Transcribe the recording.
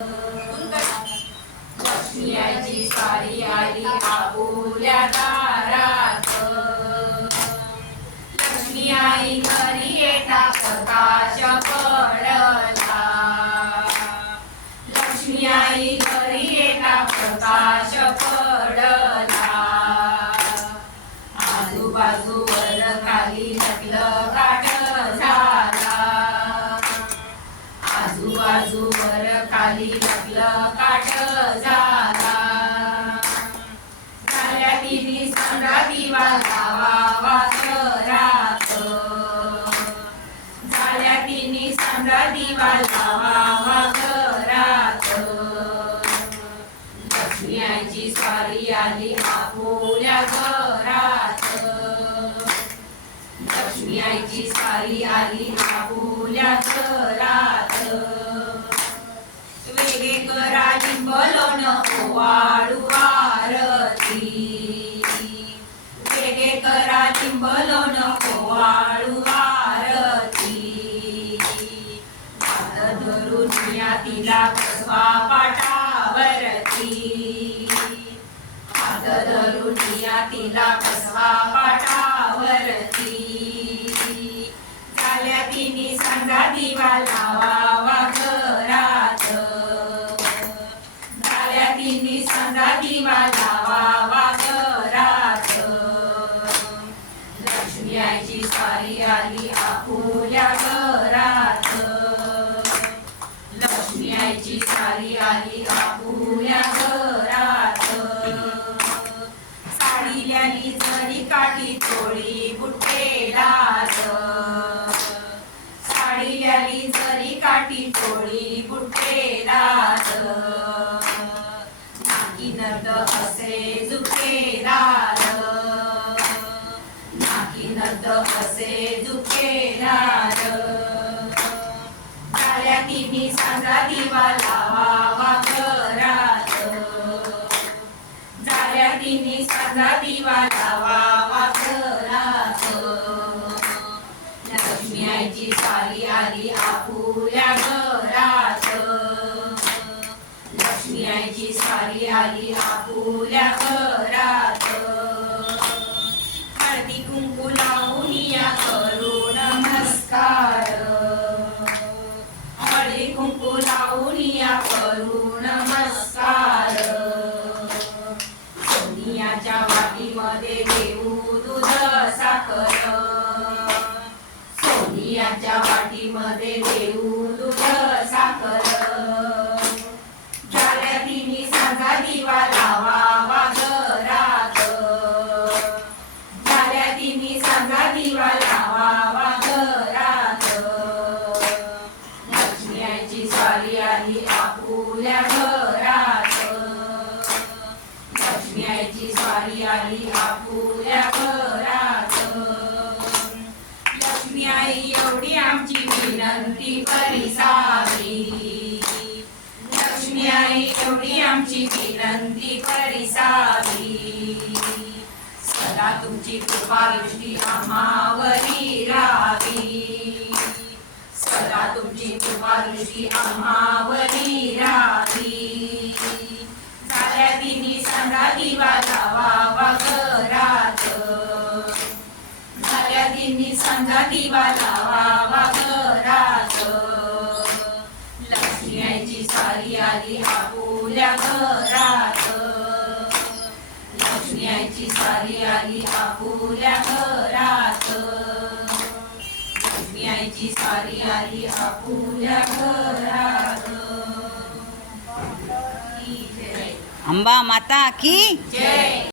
लक्ष्मी सारी आली आपुल्या दारात. लक्ष्मी आई तिने दिवा लावावा घरात लक्ष्मी आईची स्वारी आली आपुल्या घरात. लक्ष्मी आईची सारी आली आपुल्या घरात. वेगळे करा लिंबलोन ओवाळू आरती. वेगे करा लिंबलोन ओवाळू आरती हात या तिला बसवा पाठावरती. हात धरून या तिला बसवा पाठावरती. झाल्या तिने सांगा दिवा लावावा घरात झाल्या तिने सांगा दिवा लावावा घरात लक्ष्मी आईची सारी आली आपुल्या घरात. साडी आली आपुल्या घरात. साडी ल्याली जरी काठी चोळी बुट्टेलाच साडी ल्याली जरी काठी चोळी बुट्टेलाच नाकी नर्द असे झुकेलाल नाकी नर्द असे झुकेलाल झाल्या तिन्ही सांगा दिवाला. झाल्या दिवा लक्ष्मी सारी आली आपुल्या घरात. लक्ष्मी आईची सारी आली आपुल्या घरात. हळदी कुंकू लावून या करू नमस्कार. हळदी कुंकू झाल्या तिन्ही सांगा दिवा लावावा घरात लक्ष्मी आईची स्वारी आली आपुल्या घरात. लक्ष्मी आईची स्वारी आली आपुल्या घरात. लक्ष्मी आई एवढी आमची विनंती परिसावी लक्ष्मी आई एवढी आमची विनंती परिसावी सदा तुमची कृपा दृष्टी आम्हावरी राहावी. सदा तुमची कृपा दृष्टी आम्हावरी राहावी. झाल्या तिने सांगा दिवा लावा घरात झाल्या तिने सांगा दिवा लावावा घरात आईची सारी आली आपुल्या घरात. आईची सारी आली आपुल्या घरात. अंबा माता की जय.